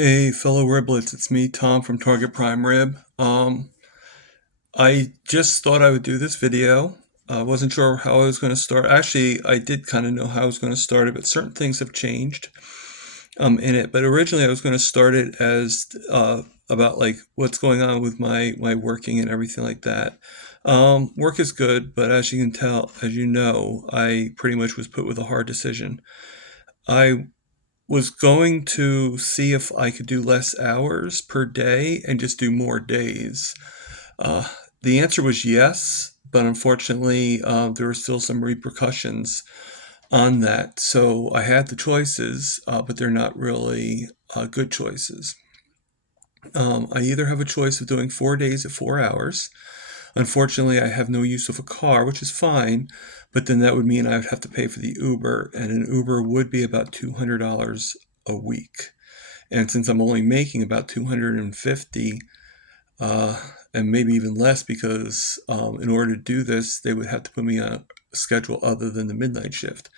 Hey, fellow riblets, it's me, Tom from Target Prime Rib. I just thought I would do this video. I wasn't sure how I was going to start. Actually, I did kind of know how I was going to start it, but certain things have changed in it. But originally, I was going to start it as about like what's going on with my working and everything like that. Work is good, but as you can tell, as you know, I pretty much was put with a hard decision. I was going to see if I could do less hours per day and just do more days. Uh, the answer was yes, but unfortunately, there were still some repercussions on that. So I had the choices, but they're not really good choices. I either have a choice of doing 4 days at 4 hours. Unfortunately, I have no use of a car, which is fine, but then that would mean I would have to pay for the Uber, and an Uber would be about $200 a week. And since I'm only making about 250, and maybe even less, because in order to do this, they would have to put me on a schedule other than the midnight shift.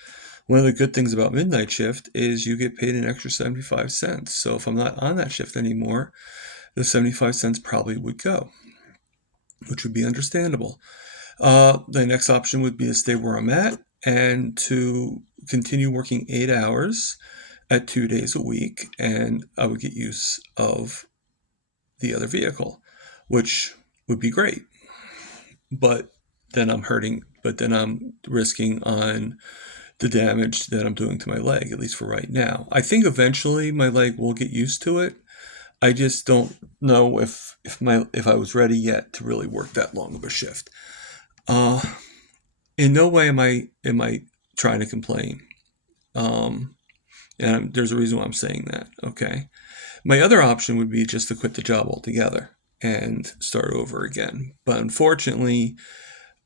One of the good things about midnight shift is you get paid an extra 75 cents. So if I'm not on that shift anymore, the 75 cents probably would go, which would be understandable. The next option would be to stay where I'm at and to continue working 8 hours at 2 days a week, and I would get use of the other vehicle, which would be great. But then I'm risking on the damage that I'm doing to my leg, at least for right now. I think eventually my leg will get used to it. I just don't know if I was ready yet to really work that long of a shift. Uh, in no way am I trying to complain. Um, and there's a reason why I'm saying that. Okay. My other option would be just to quit the job altogether and start over again. But unfortunately,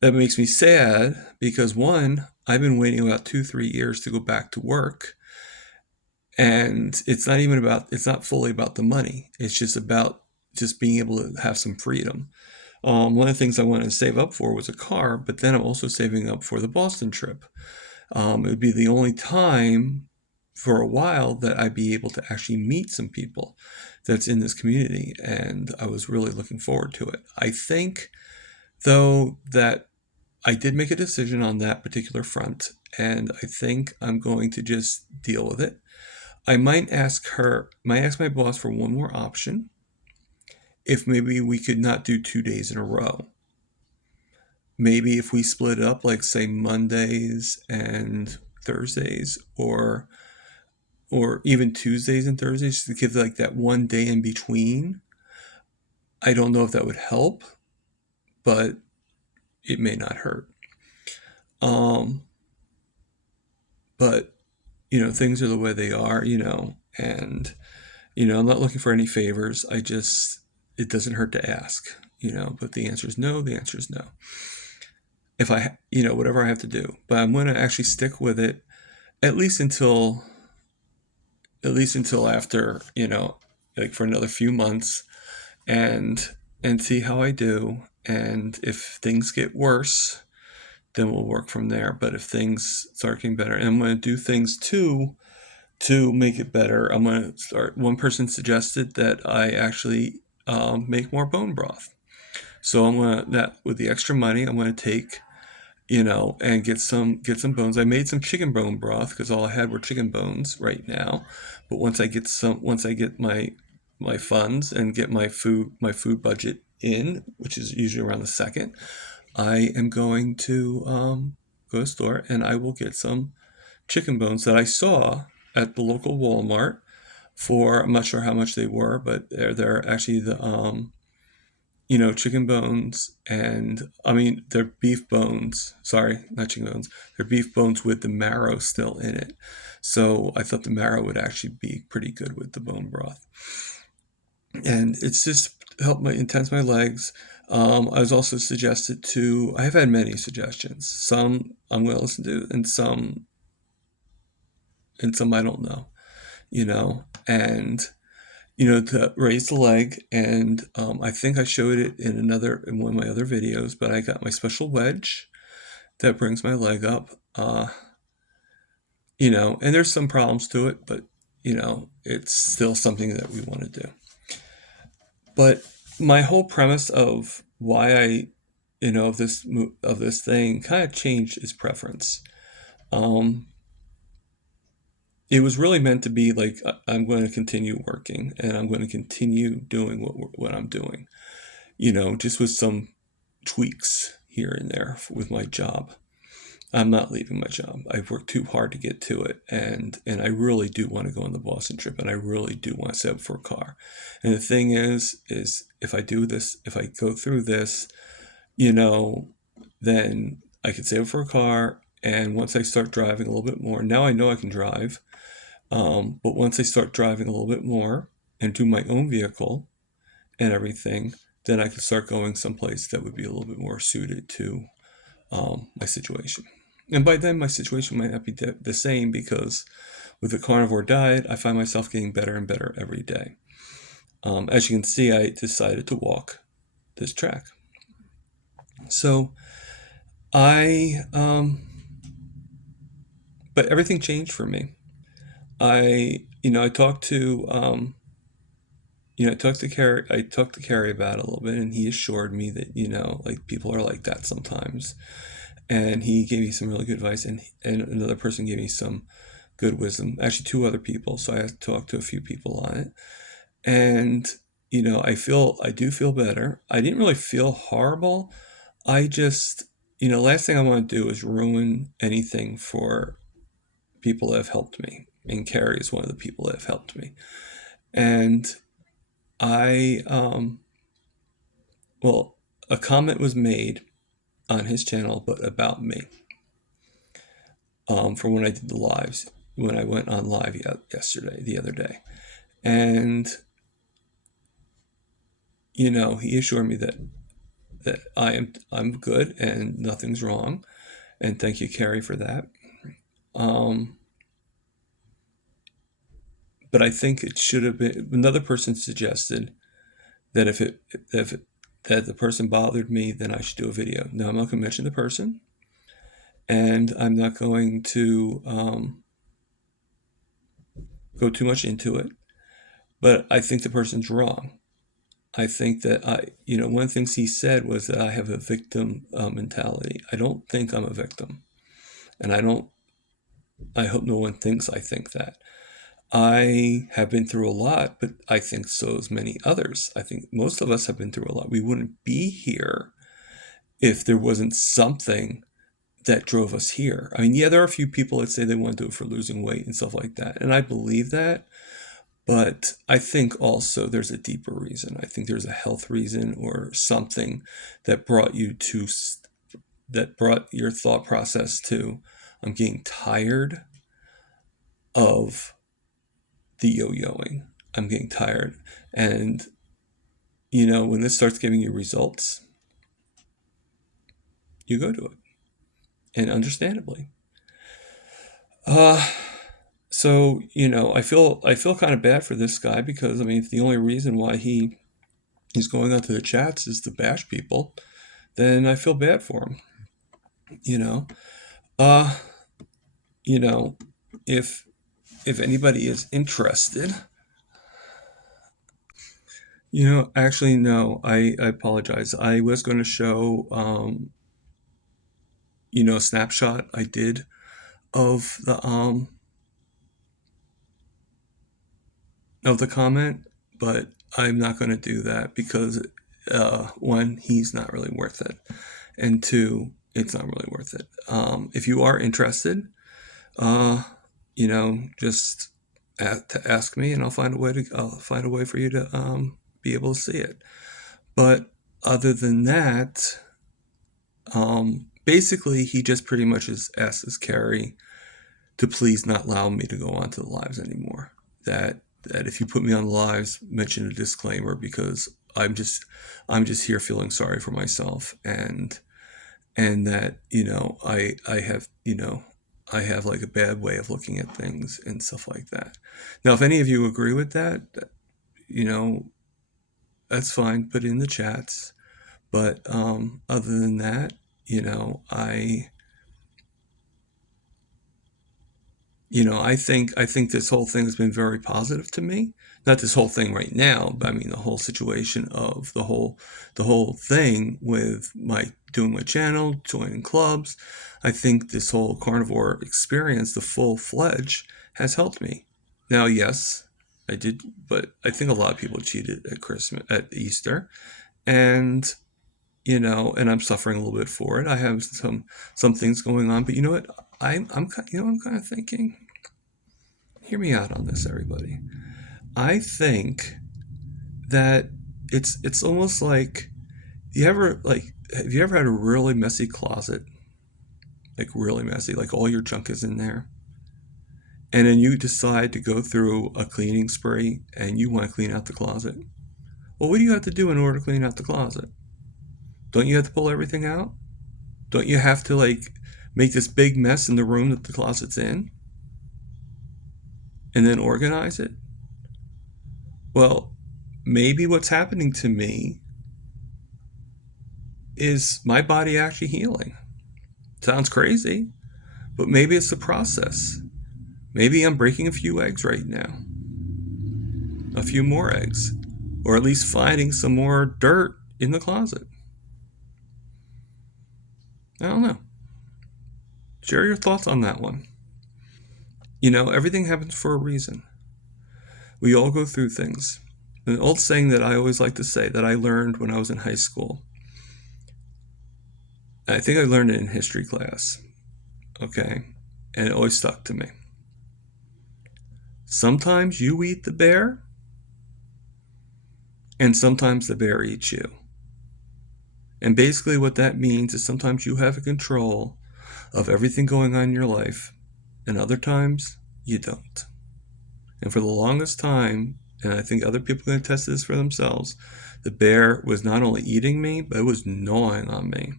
that makes me sad because one, I've been waiting about 2, 3 years to go back to work. And it's not fully about the money. It's just about just being able to have some freedom. One of the things I wanted to save up for was a car, but then I'm also saving up for the Boston trip. It would be the only time for a while that I'd be able to actually meet some people that's in this community, and I was really looking forward to it. I think, though, that I did make a decision on that particular front, and I think I'm going to just deal with it. I might ask my boss for one more option, if maybe we could not do 2 days in a row. Maybe if we split it up, like say Mondays and Thursdays, or even Tuesdays and Thursdays, to give like that one day in between. I don't know if that would help, but it may not hurt. Um, but things are the way they are, and I'm not looking for any favors. It doesn't hurt to ask, but the answer is no. The answer is no. If whatever I have to do, but I'm going to actually stick with it at least until after, like for another few months, and see how I do. And if things get worse, then we'll work from there. But if things start getting better, and I'm going to do things too to make it better. I'm going to start. One person suggested that I actually make more bone broth. So I'm going to, that with the extra money, I'm going to take, and get some bones. I made some chicken bone broth because all I had were chicken bones right now. But once I get my funds and get my food budget in, which is usually around the second, I am going to go to the store and I will get some chicken bones that I saw at the local Walmart for, I'm not sure how much they were, but they're actually the chicken bones, and I mean, they're beef bones. Sorry, not chicken bones. They're beef bones with the marrow still in it. So I thought the marrow would actually be pretty good with the bone broth. And it's just helped intense my legs. I was also suggested to, I have had many suggestions. Some I'm going to listen to, and some I don't know, and to raise the leg. And I think I showed it in one of my other videos, but I got my special wedge that brings my leg up. And there's some problems to it, but it's still something that we want to do. But my whole premise of why of this thing kind of changed its preference. Um, it was really meant to be like I'm going to continue working and I'm going to continue doing what I'm doing. Just with some tweaks here and there with my job. I'm not leaving my job. I've worked too hard to get to it, and I really do want to go on the Boston trip, and I really do want to save up for a car. And the thing is if I do this, if I go through this, you know, then I could save up for a car. And once I start driving a little bit more, now I know I can drive. But once I start driving a little bit more and do my own vehicle and everything, then I could start going someplace that would be a little bit more suited to my situation. And by then, my situation might not be the same because with the carnivore diet, I find myself getting better and better every day. As you can see, I decided to walk this track. So but everything changed for me. I talked to, I talked to Carrie about it a little bit, and he assured me that, like people are like that sometimes. And he gave me some really good advice, and another person gave me some good wisdom. Actually, two other people. So I had to talk to a few people on it. And, I do feel better. I didn't really feel horrible. I just, last thing I want to do is ruin anything for people that have helped me. And Carrie is one of the people that have helped me. And I, well, a comment was made on his channel, but about me, for when I did the lives, when I went on live the other day. And, he assured me that I'm good and nothing's wrong. And thank you, Carrie, for that. But I think it should have been, another person suggested that that the person bothered me, then I should do a video. Now, I'm not going to mention the person, and I'm not going to go too much into it, but I think the person's wrong. I think that one of the things he said was that I have a victim mentality. I don't think I'm a victim, and I hope no one thinks I think that. I have been through a lot, but I think so as many others. I think most of us have been through a lot. We wouldn't be here if there wasn't something that drove us here. I mean, yeah, there are a few people that say they want to do it for losing weight and stuff like that, and I believe that. But I think also there's a deeper reason. I think there's a health reason or something that brought your thought process to, I'm getting tired of the yo-yoing. I'm getting tired. And, when this starts giving you results, you go to it. And understandably. So, I feel kind of bad for this guy because, I mean, if the only reason why he's going onto the chats is to bash people, then I feel bad for him. You know, uh, you know, if anybody is interested, actually no, I apologize. I was going to show a snapshot I did of the comment, but I'm not going to do that because one, he's not really worth it, and two, it's not really worth it. If you are interested, just to ask me, and I'll find a way for you to be able to see it. But other than that, basically, he just pretty much has asked Carrie to please not allow me to go onto the lives anymore. That if you put me on the lives, mention a disclaimer because I'm just here feeling sorry for myself, and that I have like a bad way of looking at things and stuff like that. Now, if any of you agree with that, that's fine. Put it in the chats. But other than that, I think this whole thing has been very positive to me. Not this whole thing right now, but I mean the whole situation of the whole thing with my doing my channel, joining clubs. I think this whole carnivore experience, the full fledged, has helped me. Now, yes, I did, but I think a lot of people cheated at Christmas, at Easter, and and I'm suffering a little bit for it. I have some things going on, but you know what? I'm kind of thinking. Hear me out on this, everybody. I think that it's almost like have you ever had a really messy closet, like really messy, like all your junk is in there, and then you decide to go through a cleaning spree and you want to clean out the closet? Well, what do you have to do in order to clean out the closet? Don't you have to pull everything out? Don't you have to make this big mess in the room that the closet's in and then organize it? Well, maybe what's happening to me is my body actually healing. Sounds crazy, but maybe it's the process. Maybe I'm breaking a few eggs right now, a few more eggs, or at least finding some more dirt in the closet. I don't know. Share your thoughts on that one. Everything happens for a reason. We all go through things. An old saying that I always like to say that I learned when I was in high school. I think I learned it in history class. Okay? And it always stuck to me. Sometimes you eat the bear, and sometimes the bear eats you. And basically what that means is sometimes you have control of everything going on in your life, and other times you don't. And for the longest time, and I think other people can attest to this for themselves, the bear was not only eating me, but it was gnawing on me.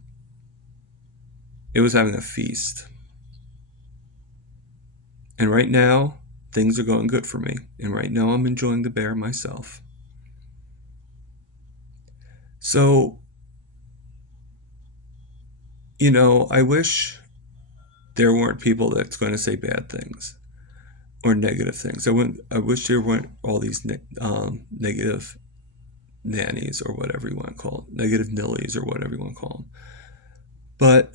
It was having a feast. And right now, things are going good for me. And right now, I'm enjoying the bear myself. So, I wish there weren't people that's going to say bad things or negative things. I wish there weren't all these negative nannies or whatever you want to call them, negative nillies or whatever you want to call them. But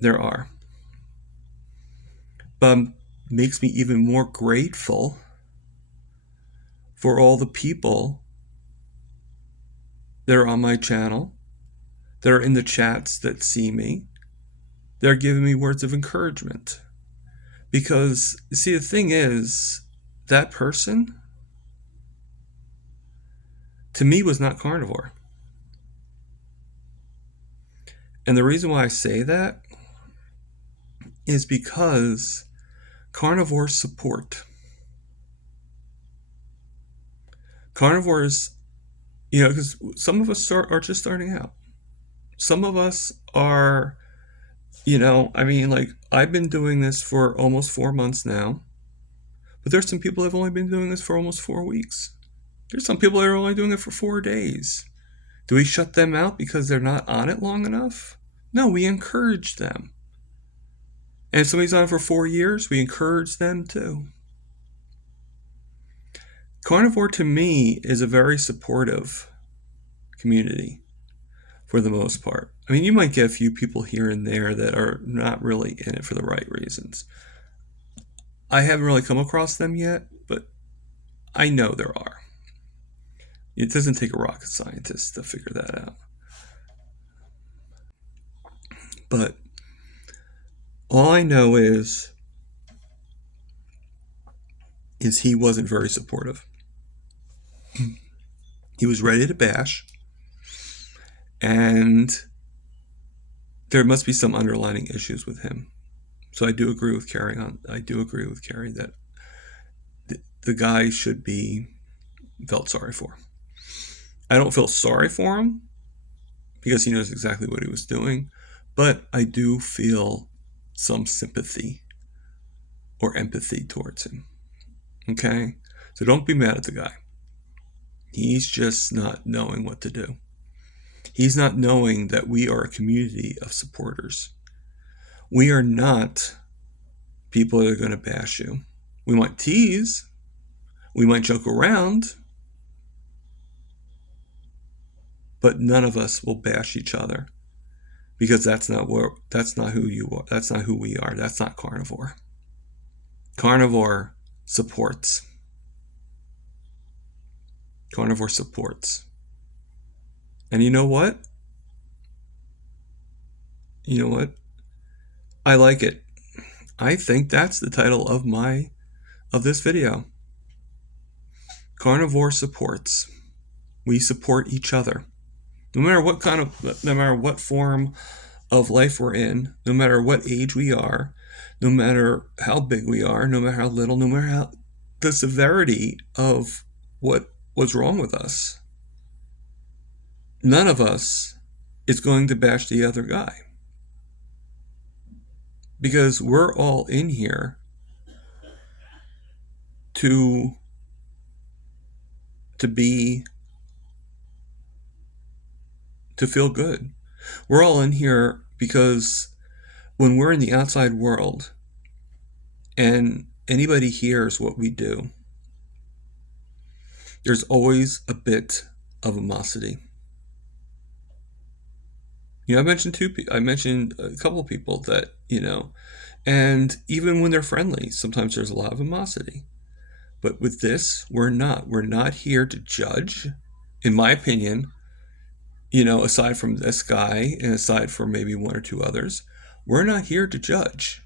there are. But makes me even more grateful for all the people that are on my channel, that are in the chats, that see me. They're giving me words of encouragement. Because, see, the thing is, that person, to me, was not carnivore. And the reason why I say that is because Carnivore Support. Carnivores, because some of us are just starting out. Some of us are, I've been doing this for almost 4 months now, but there's some people that have only been doing this for almost 4 weeks. There's some people that are only doing it for 4 days. Do we shut them out because they're not on it long enough? No, we encourage them. And if somebody's on it for 4 years, we encourage them too. Carnivore, to me, is a very supportive community for the most part. I mean, you might get a few people here and there that are not really in it for the right reasons. I haven't really come across them yet, but I know there are. It doesn't take a rocket scientist to figure that out. But all I know is he wasn't very supportive. He was ready to bash, and there must be some underlying issues with him. So I do agree with Carrie that the guy should be felt sorry for. I don't feel sorry for him because he knows exactly what he was doing, but I do feel some sympathy or empathy towards him. Okay? So don't be mad at the guy. He's just not knowing what to do. He's not knowing that we are a community of supporters. We are not people that are going to bash you. We might tease, we might joke around, but none of us will bash each other because that's not who you are. That's not who we are. That's not carnivore. Carnivore supports. Carnivore supports. And you know what? You know what? I like it. I think that's the title of this video. Carnivore supports. We support each other. No matter what form of life we're in, no matter what age we are, no matter how big we are, no matter how little, no matter how the severity of what was wrong with us, none of us is going to bash the other guy. Because we're all in here to feel good. We're all in here because when we're in the outside world and anybody hears what we do, there's always a bit of animosity. I mentioned a couple of people that, and even when they're friendly, sometimes there's a lot of animosity. But with this, we're not here to judge, in my opinion. Aside from this guy and aside from maybe one or two others, we're not here to judge.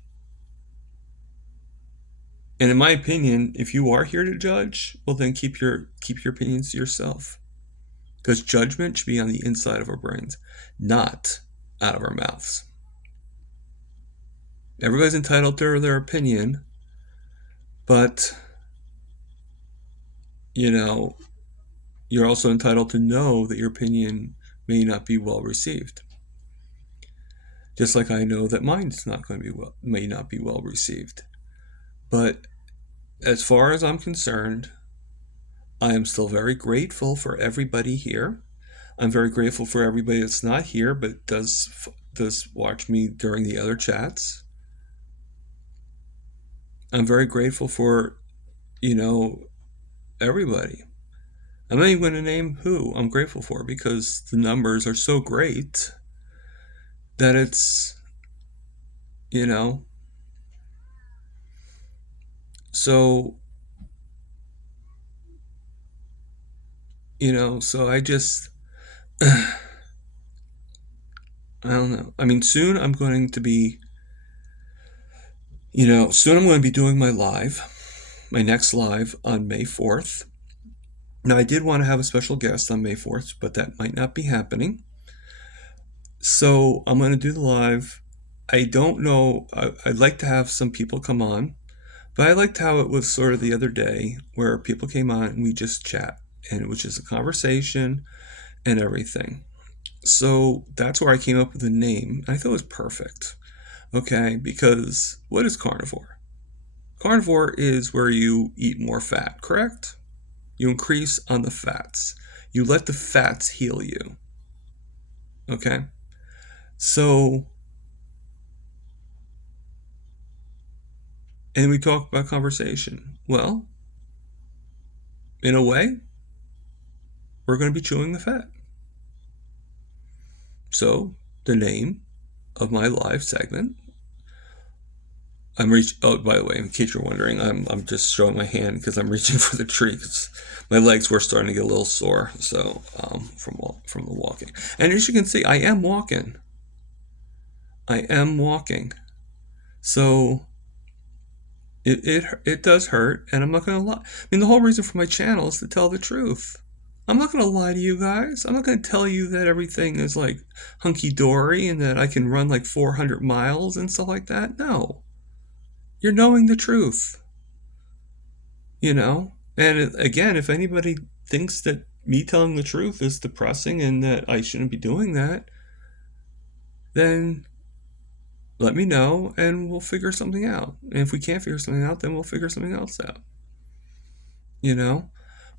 And in my opinion, if you are here to judge, well, then keep your opinions to yourself. Because judgment should be on the inside of our brains, not out of our mouths. Everybody's entitled to their opinion, but, you're also entitled to know that your opinion may not be well received. Just like I know that mine's may not be well received. But as far as I'm concerned, I am still very grateful for everybody here. I'm very grateful for everybody that's not here but does watch me during the other chats. I'm very grateful for, everybody. I'm not even going to name who I'm grateful for because the numbers are so great that it's, so, so I just, I don't know. I mean, soon I'm going to be doing my next live on May 4th. Now, I did want to have a special guest on May 4th, but that might not be happening. So I'm going to do the live. I don't know. I'd like to have some people come on, but I liked how it was sort of the other day where people came on and we just chat, and it was just a conversation and everything. So that's where I came up with the name. I thought it was perfect. Okay, because what is carnivore? Carnivore is where you eat more fat, correct? You increase on the fats. You let the fats heal you. Okay? So, and we talk about conversation. Well, in a way, we're going to be chewing the fat. So, the name of my live segment, oh, by the way, in case you're wondering, I'm just showing my hand because I'm reaching for the tree because my legs were starting to get a little sore. So from the walking, and as you can see, I am walking. So it does hurt, and I'm not gonna lie. I mean, the whole reason for my channel is to tell the truth. I'm not gonna lie to you guys. I'm not gonna tell you that everything is like hunky-dory and that I can run like 400 miles and stuff like that. No. You're knowing the truth, and again, if anybody thinks that me telling the truth is depressing and that I shouldn't be doing that, then let me know and we'll figure something out. And if we can't figure something out, then we'll figure something else out,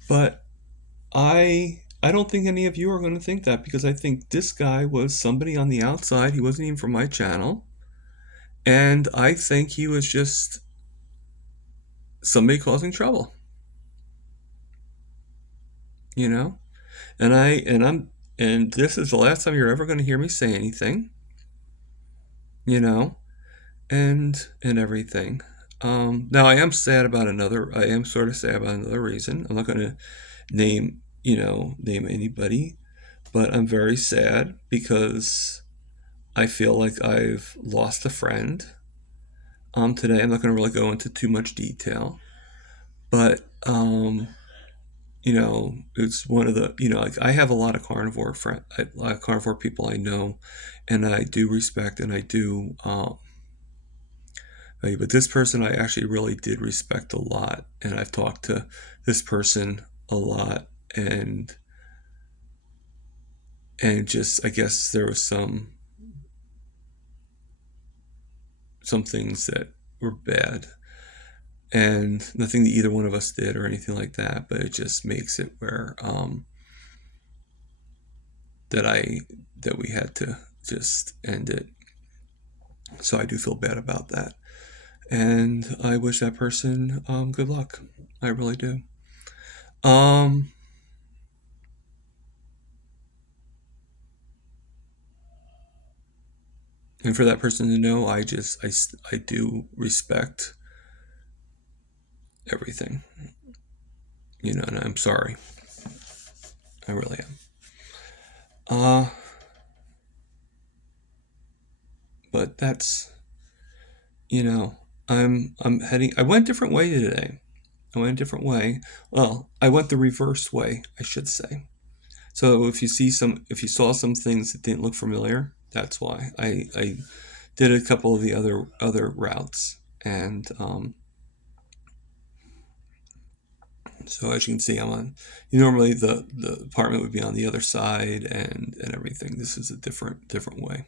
but I don't think any of you are going to think that, because I think this guy was somebody on the outside. He wasn't even from my channel. And I think he was just somebody causing trouble, you know? And this is the last time you're ever going to hear me say anything, you know, and everything. Now I am sort of sad about another reason. I'm not going to name anybody, but I'm very sad because I feel like I've lost a friend. Today I'm not going to really go into too much detail, but it's one of the, like I have a lot of a lot of carnivore people I know, and I do respect, and I do, but this person I actually really did respect a lot, and I've talked to this person a lot, and just, I guess there was some things that were bad, and nothing that either one of us did or anything like that, but it just makes it where, that I that we had to just end it. So I do feel bad about that, and I wish that person good luck. I really do. Um, and for that person to know, I do respect everything, and I'm sorry. I really am. But that's, you know, I'm heading. I went a different way today. I went a different way. Well, I went the reverse way, I should say. So if you saw some things that didn't look familiar, that's why. I did a couple of the other routes, and so as you can see, I'm on. Normally the apartment would be on the other side, and everything. This is a different way.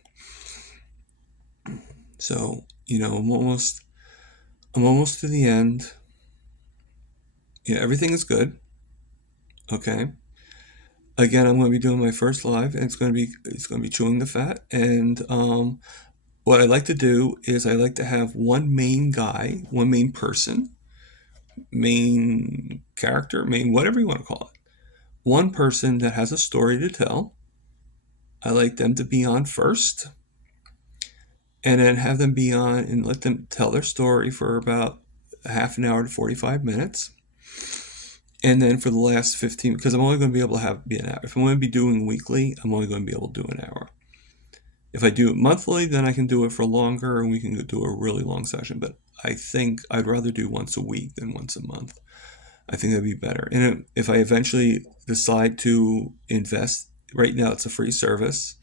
So I'm almost to the end. Everything is good. Okay. Again, I'm going to be doing my first live, and it's going to be chewing the fat. And what I like to do is I like to have one main guy, one main person, main character, main whatever you want to call it. One person that has a story to tell. I like them to be on first, and then have them be on and let them tell their story for about a half an hour to 45 minutes. And then for the last 15, because I'm only going to be able to be an hour. If I'm going to be doing weekly, I'm only going to be able to do an hour. If I do it monthly, then I can do it for longer, and we can do a really long session. But I think I'd rather do once a week than once a month. I think that'd be better. And if I eventually decide to invest, right now it's a free service,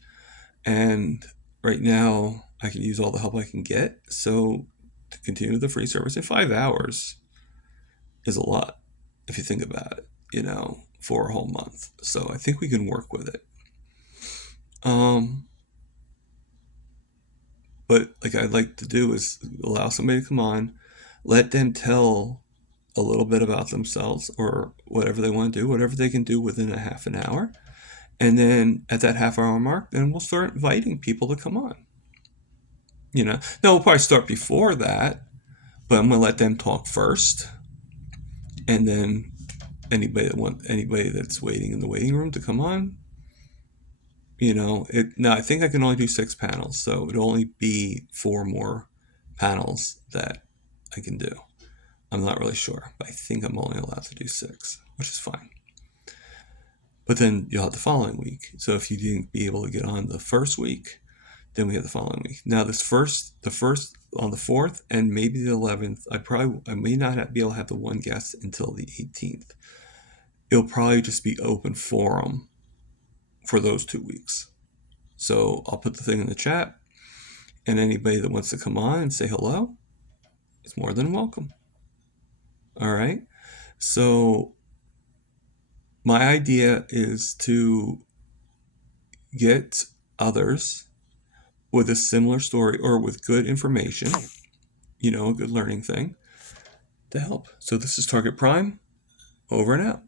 and right now I can use all the help I can get. So to continue the free service in 5 hours is a lot if you think about it, for a whole month. So I think we can work with it. But like I'd like to do is allow somebody to come on, let them tell a little bit about themselves or whatever they want to do, whatever they can do within a half an hour. And then at that half hour mark, then we'll start inviting people to come on. Now we'll probably start before that, but I'm going to let them talk first. And then anybody that's waiting in the waiting room to come on, now I think I can only do 6 panels, so it'd only be 4 more panels that I can do. I'm not really sure, but I think I'm only allowed to do 6, which is fine. But then you'll have the following week. So if you didn't be able to get on the first week, then we have the following week. Now the first on the 4th and maybe the 11th, I may not be able to have the one guest until the 18th. It'll probably just be open forum for those 2 weeks. So I'll put the thing in the chat, and anybody that wants to come on and say hello is more than welcome. All right. So my idea is to get others with a similar story or with good information, a good learning thing to help. So this is Target Prime, over and out.